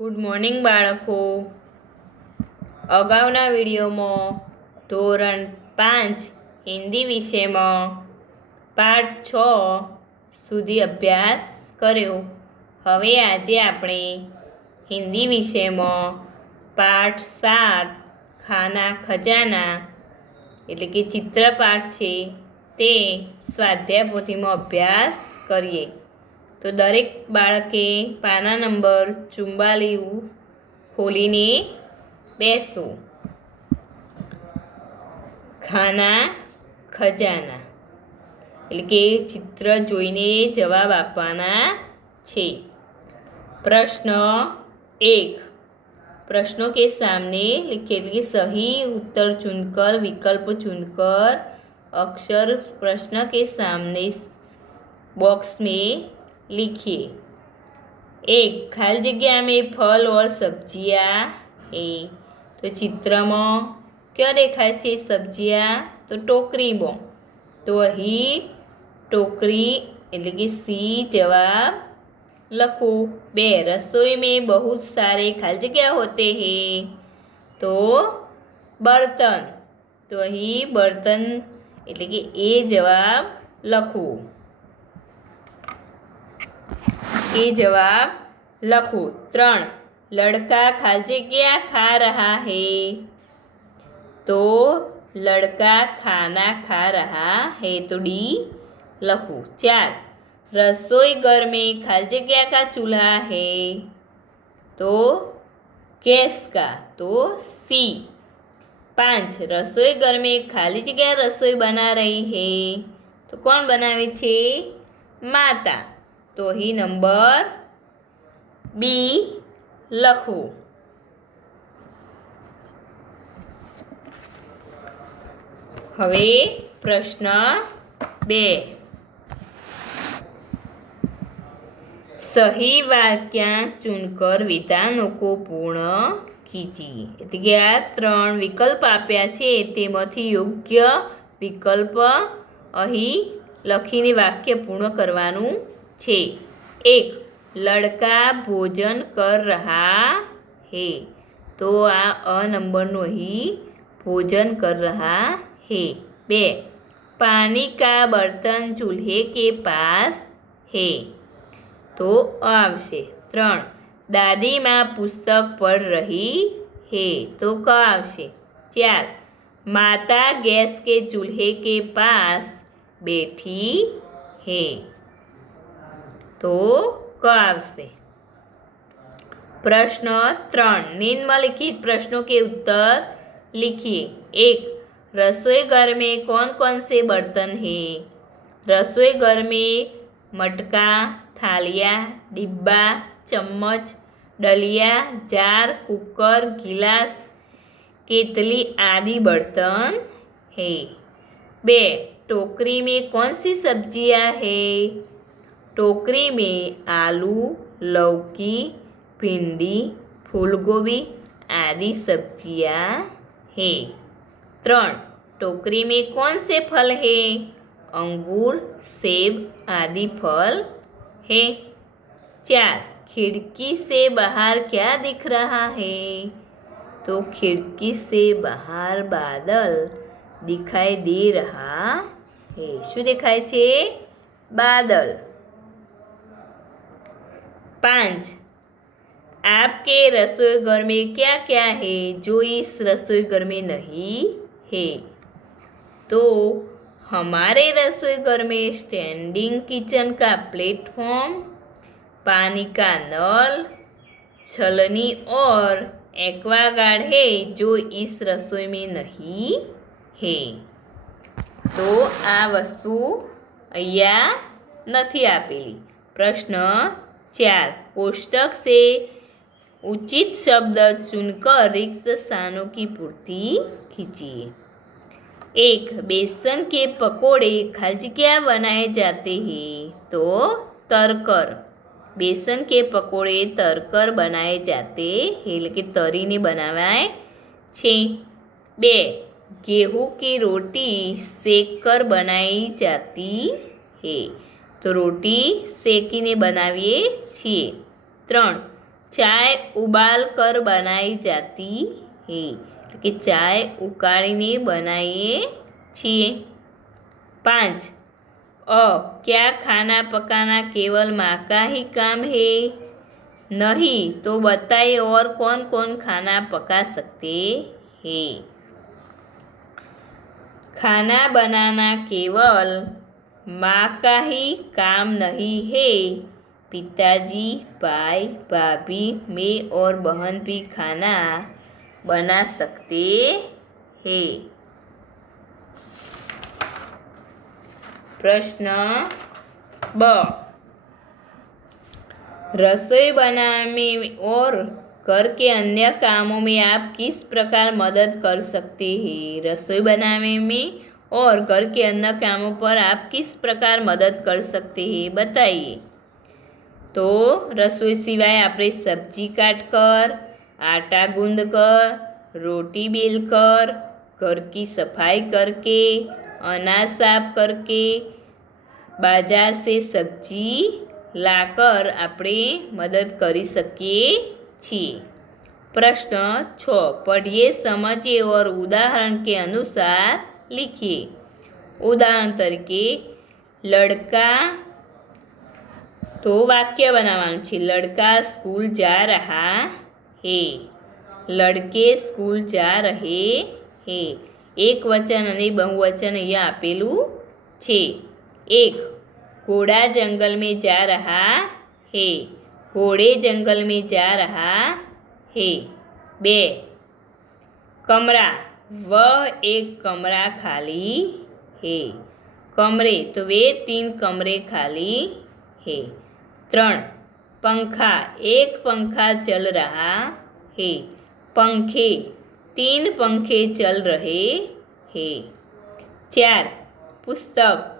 Good morning બાળકો. અગાઉના વિડીયોમાં ધોરણ 5 હિન્દી વિષયમાં પાઠ 6 સુધી અભ્યાસ કર્યો. હવે આજે આપણે હિન્દી વિષયમાં પાઠ 7 ખાના ખજાના એટલે કે ચિત્રપાઠ છે તે સ્વાધ્યાય પોથીમાં અભ્યાસ કરીએ. તો દરેક બાળકે પાના નંબર 44 ખોલીને બેસો. ખાના ખજાના એટલે કે ચિત્ર જોઈને જવાબ આપવાના છે. प्रश्न 1. प्रश्नों के सामने लिखे कि सही उत्तर चुनकर विकल्प चुनकर अक्षर प्रश्न के सामने बॉक्स में लिखिए. 1. खाली जगह में फल और सब्जियां है. तो चित्र में क्या देखाय छे? सब्जियां. तो टोकरी में तो अही टोकरी એટલે કે सी जवाब लखो. 2. रसोई में बहुत सारे खाली जगह होते हैं. तो बर्तन. तो अही बर्तन એટલે કે ए जवाब लखो. ए जवाब लखो. 3. लड़का खाली जगह खा रहा है. तो लड़का खाना खा रहा है. तो डी लखो. 4. रसोई घर में खाली जगह का चूल्हा है. तो गैस का. तो सी. 5. रसोई घर में खाली जगह रसोई बना रही है. तो कौन बनावे छे? माता. तो ही नंबर बी लखो. હવે પ્રશ્ન 2. सही वाक्य चुनकर विधानों को पूर्ण कीजिए. એટલે કે આ 3 વિકલ્પ આપ્યા છે તેમાંથી યોગ્ય વિકલ્પ અહીં લખીને વાક્ય પૂર્ણ કરવાનું છે. 1. लड़का भोजन कर रहा है. तो आ नंबरનું અહીં भोजन कर रहा है. 2. पानी का बर्तन चूल्हे के पास है. तो आवशे. 3. दादी माँ पुस्तक पढ़ रही है. तो क आवशे. 4. माता गैस के चूल्हे के पास बैठी है. तो क आवशे. प्रश्न 3. निम्नलिखित प्रश्नों के उत्तर लिखिए. 1. रसोई घर में कौन कौन से बर्तन हैं? रसोई घर में मटका, थालियाँ, डिब्बा, चम्मच, डलिया, जार, कुकर, गिलास, केतली आदि बर्तन है. 2. टोकरी में कौन सी सब्जियां है? टोकरी में आलू, लौकी, भिंडी, फूलगोभी आदि सब्जियां है. 3. टोकरी में कौन से फल है? अंगूर, सेब आदि फल है. 4. खिड़की से बाहर क्या दिख रहा है? तो खिड़की से बाहर बादल दिखाई दे रहा है. शू देखाय छे? बादल. 5. आपके रसोई घर में क्या क्या है जो इस रसोई घर में नहीं है? तो हमारे रसोई घर में स्टैंडिंग किचन का प्लेटफॉर्म, पानी का नल, छलनी और एक्वागार्ड है जो इस रसोई में नहीं है. तो आ वस्तु અહીંયા નથી આપેલી. प्रश्न 4. कोष्टक से उचित शब्द चुनकर रिक्त स्थानों की पूर्ति कीजिए. 1. बेसन के पकोड़े खाली जगह बनाए जाते हैं. तो तरकर. बेसन के पकोड़े तरकर बनाए जाते એટલે કે તરીને બનાવાય છે. 2. गेहूँ की रोटी सेक कर बनाई जाती है. तो रोटी सेकीने बनावीए छीए. 3. चाय उबाल कर बनाई जाती है कि चाय उकाळीने बनाइए છીએ। 5 क्या खाना पकाना केवल माँ का ही काम है? नहीं तो बताइए और कौन कौन खाना पका सकते हैं? खाना बनाना केवल माँ का ही काम नहीं है, पिताजी, भाई, भाभी, मैं और बहन भी खाना बना सकते हैं। प्रश्न ब रसोई बनाने में और घर के अन्य कामों में आप किस प्रकार मदद कर सकते हैं? रसोई बनाने में और घर के अन्य कामों पर आप किस प्रकार मदद कर सकते हैं, बताइए। तो रसोई सिवाय આપણે સબ્જી કાટકર, आटा गूंदकर, रोटी बेलकर, घर की सफाई करके, अनाज साफ करके, बाजार से सब्जी लाकर આપણે મદદ કરી શકીએ છીએ। प्रश्न 6 पढ़िए, समझिए और उदाहरण के अनुसार लिखिए। उदाहरण तरीके लड़का, तो वाक्य बनावવાનું છે। लड़का स्कूल जा रहा है, लड़के स्कूल जा रहे हैं। एक वचन અને बहुवचन અહીંયા આપેલું છે। 1 घोड़ा जंगल में जा रहा है, घोड़े जंगल में जा रहा है। 2 कमरा, वह एक कमरा खाली है। कमरे, तो वे 3 कमरे खाली है। 3 पंखा, एक पंखा चल रहा है। पंखे, 3 पंखे चल रहे हैं। 4 पुस्तक,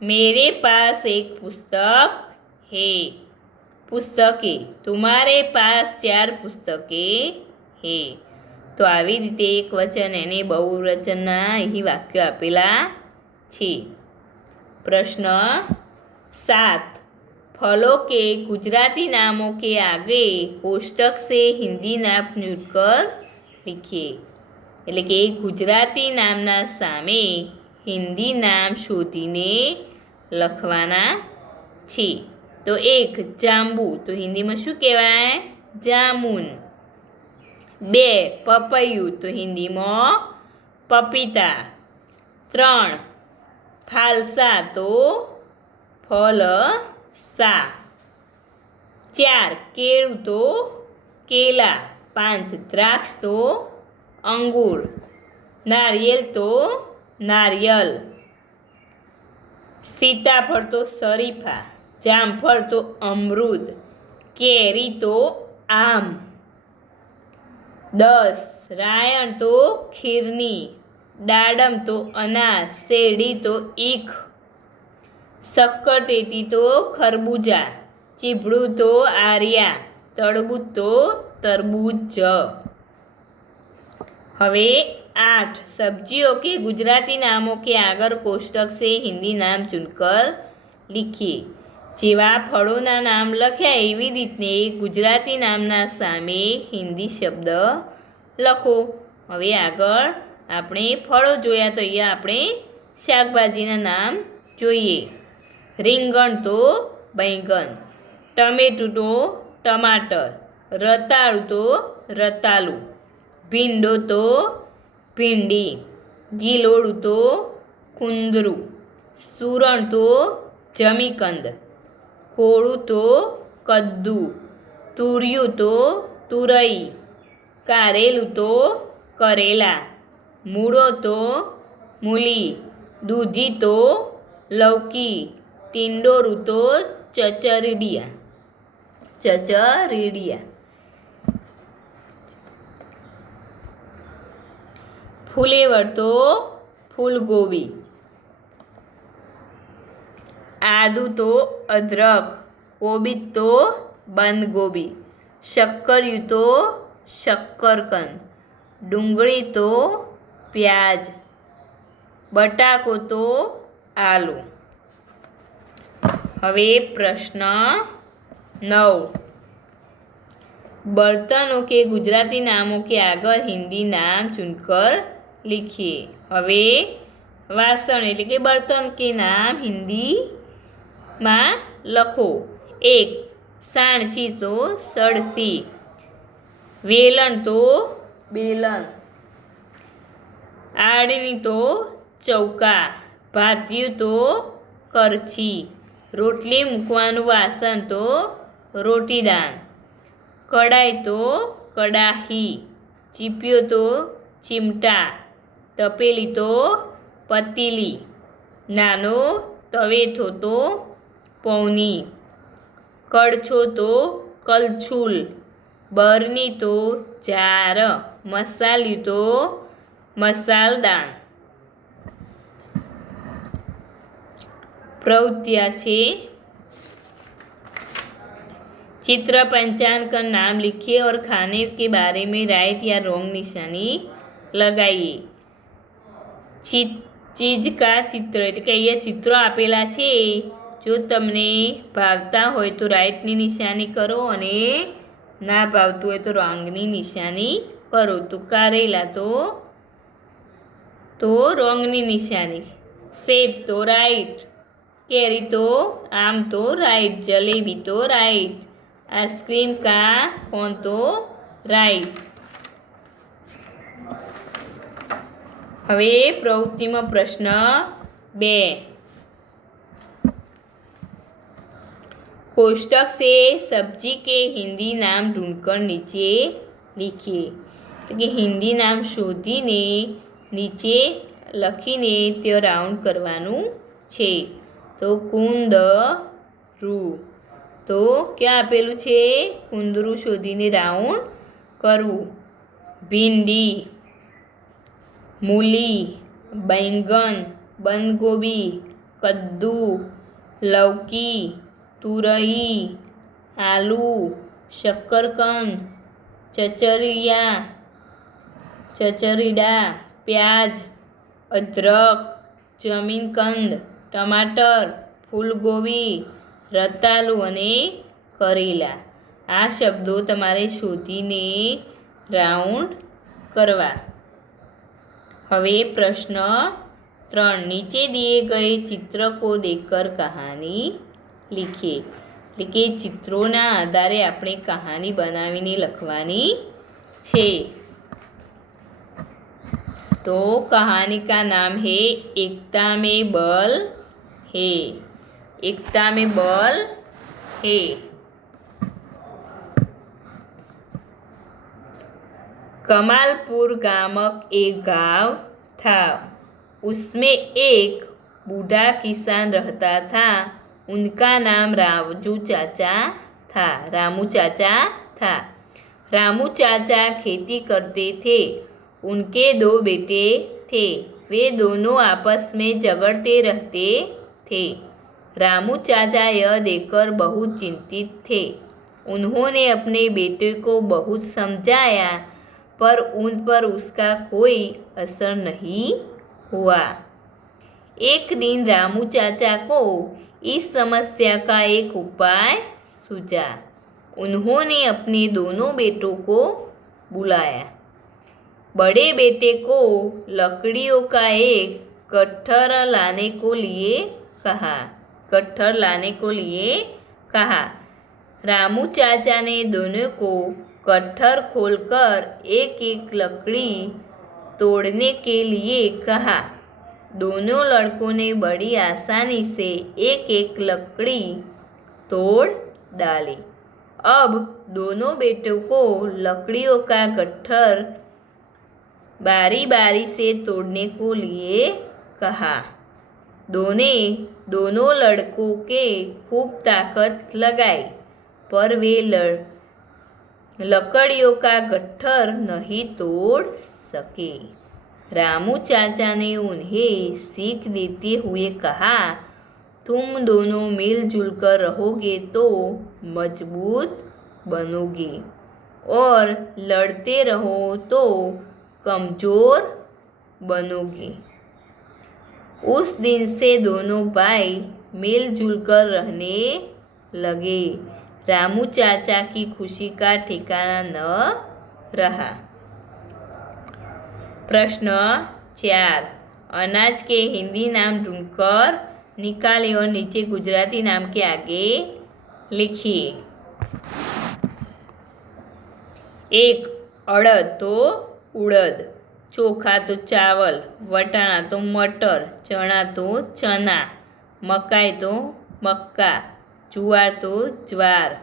मेरे पास एक पुस्तक है। पुस्तकें, तुम्हारे पास 4 पुस्तकें हैं। तो આવી રીતે એક વચન અને બહુવચનના અહીં વાક્યો આપેલા છે। प्रश्न 7 फलों के गुजराती नामों के आगे कोष्टक से हिंदी नाम चुनकर लिखिए। એટલે કે ગુજરાતી નામના સામે હિન્દી નામ શોધીને લખવાના છે। તો 1 જાંબુ, તો હિન્દીમાં શું કહેવાય? જામુન। 2 પપૈયું, તો હિન્દીમાં પપીતા। 3 ફાલસા, તો ફલસા। 4 કેળું, તો કેલા। 5 દ્રાક્ષ, તો અંગૂર। નારિયેલ, તો નારિયેલ। सीताफल, तो शरीफा। जामफल, तो अमरूद। केरी, तो आम। 10 रायण, तो खीरनी। दाडम, तो अनार। શેરડી, तो ईख। सक्करटेटी, तो खरबूजा। ચીભડું, તો આર્યા। તરબૂચ, તો તરબૂચ। હવે 8 सब्जियों के गुजराती नामों के आगर कोष्टक से हिंदी नाम चुनकर लिखिए। જેવા ફળોના નામ લખ્યા એવી રીતને ગુજરાતી નામના સામે હિન્દી શબ્દ લખો। હવે આગળ આપણે ફળો જોયા, તો અહીંયા આપણે શાકભાજીના નામ જોઈએ। રીંગણ, તો बैंगन। ટમેટું, તો ટમાટર। રતાળું, તો રતાલું। ભીંડો, તો ભીંડી। ગિલોડું, તો કુંદરું। સુરણ, તો જમીકંદ। કોળું, તો કદ્દુ। તુરિયું, તો તુરઈ। કારેલું, તો કરેલા। મૂળો, તો મૂલી। દૂધી, તો લૌકી। ટિંડોરું, તો ચચરડીયા। ફુલેવર, તો ફૂલગોબી। आदू, तो अदरक। कोबीज, तो बंद गोभी। शक्करिયું, तो शक्करकंद। डूंगળી, तो प्याज। बटाको, तो आलू। હવે પ્રશ્ન 9 बर्तनों के गुजराती नामों के आगे हिंदी नाम चुनकर लिखिए। હવે વાસણ એટલે કે બર્તન કે નામ હિન્દીમાં લખો। 1 સાણસી તો સળસી, વેલણ તો બેલણ, આડની તો ચૌકા, ભાતિયું તો કરછી, રોટલી મૂકવાનું વાસણ તો રોટીદાન, કડાઈ તો કડાહી, ચીપિયો તો ચીમટા, તપેલી તો પતીલી, નાનો તવેથો તો પૌની, કડછો તો કલછુલ, બરની તો જાર, મસાલિયું તો મસાલદાન। प्रवृत्तियाँ छे। चित्र पहचान कर नाम लिखिए और खाने के बारे में राइट या रॉन्ग निशानी लगाइए। चीज का चित्र એટલે કે અહીંયા ચિત્રો આપેલા છે, જો તમને ભાવતા હોય તો રાઈટની નિશાની કરો અને ના ભાવતું હોય તો રોંગની નિશાની કરો। તો કારેલા તો રોંગની નિશાની, સેબ તો રાઈટ, કેરી तो आम तो राइट, जलेबी तो राइट, आइसक्रीम का कोन तो राइट। हवे प्रवृत्ति में प्रश्न 2, कोष्टक से सब्जी के हिंदी नाम ढूंढकर नीचे लिखिए। तो कि हिंदी नाम शोधीने नीचे लखीने ते राउंड करवानुं छे। तो कुंदरू, तो क्या आपेलू छे? कुंदरू शोधीने राउंड करवू। भींडी, मूली, बैंगन, बंदगोभी, कद्दू, लौकी, तुरई, आलू, शक्करकंद, चचरीडा, प्याज, अदरक, जमीनकंद, टमाटर, फूलगोभी, रतालू अने करेला। आ शब्दों तमारे शोधीने राउंड करवा। हवे प्रश्न 3, नीचे दिए गए चित्र को देखकर कहानी लिखिए। એટલે કે ચિત્રોના આધારે આપણે કહાની બનાવીને લખવાની છે। तो कहानी का नाम है एकता में बल है। एकता में बल है। कमालपुर नामक एक गांव था। उसमें एक बूढ़ा किसान रहता था। उनका नाम रामू चाचा था। रामू चाचा खेती करते थे। उनके 2 बेटे थे। वे दोनों आपस में झगड़ते रहते थे। रामू चाचा यह देखकर बहुत चिंतित थे। उन्होंने अपने बेटे को बहुत समझाया, पर उन पर उसका कोई असर नहीं हुआ। एक दिन रामू चाचा को इस समस्या का एक उपाय सूझा। उन्होंने अपने दोनों बेटों को बुलाया। बड़े बेटे को लकड़ियों का एक गट्ठर लाने को लिए कहा। रामू चाचा ने दोनों को गट्ठर खोलकर एक एक लकड़ी तोड़ने के लिए कहा। दोनों लड़कों ने बड़ी आसानी से एक एक लकड़ी तोड़ डाली। अब दोनों बेटों को लकड़ियों का गट्ठर बारी बारी से तोड़ने को लिए कहा। दोनों लड़कों के खूब ताकत लगाई, पर वे लकड़ियों का गट्ठर नहीं तोड़ सके। रामू चाचा ने उन्हें सीख देते हुए कहा, तुम दोनों मिलजुल कर रहोगे तो मजबूत बनोगे, और लड़ते रहो तो कमज़ोर बनोगे। उस दिन से दोनों भाई मिलजुल कर रहने लगे। रामू चाचा की खुशी का ठिकाना न रहा। प्रश्न 4, अनाज के हिंदी नाम ढूंढकर निकालिए और नीचे गुजराती नाम के आगे लिखिए। 1, अड़द तो उड़द, चोखा तो चावल, वटाणा तो मटर, चना तो चना, मकाई तो मक्का, जुआर तो ज्वार,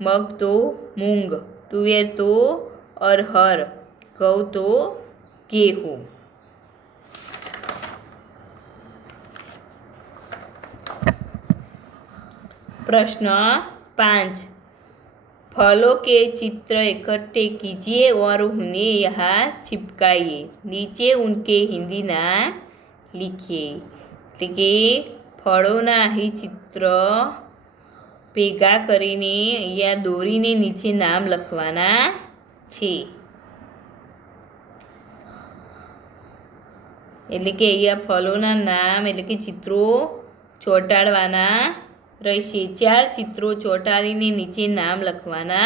मग तो मूंग, तुवेर तो अरहर, घઉં तो गेहूँ। प्रश्न 5, फलों के चित्र इकट्ठे कीजिए और उन्हें यहाँ चिपकाइए। नीचे उनके हिंदी नाम लिखिए। એટલે કે ફળોના અહીં ચિત્ર ભેગા કરીને અહીંયા દોરીને નીચે નામ લખવાના છે। એટલે કે અહીંયા ફળોના નામ એટલે કે ચિત્રો ચોંટાડવાના રહેશે। 4 चित्रों ચોંટાડીને નીચે નામ લખવાના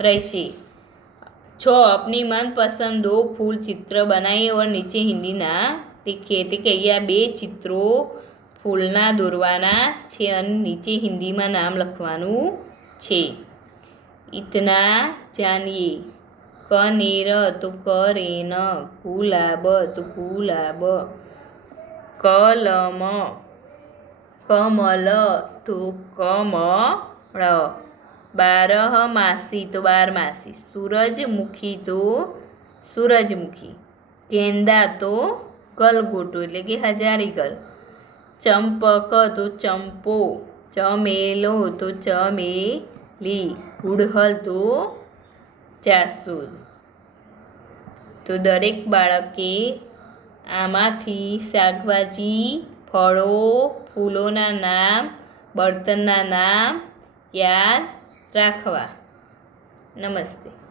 રહેશે। 6, अपनी मनपसंद 2 फूल चित्र बनाइए और नीचे हिंदी नाम लिखिए। એટલે કે અહીંયા 2 ચિત્રો ફૂલના દોરવાના છે અને નીચે હિન્દીમાં નામ લખવાનું છે। इतना जानिए, कनेर तो करेन, गुलाब तो गुलाब, कलम कमल तो कमल, 12 मासी तो 12 मासी, सूरजमुखी तो सूरजमुखी, गेंदा तो गलगोटो એટલે કે હજારીગલ, चंपक तो चंपो, चमेलो तो चमेली, गुड़हल तो जासूद। तो दरेक बाळके आमांथी शाकभाजी, फळो, फूलोना नाम, बर्तनना नाम याद राखवा। नमस्ते।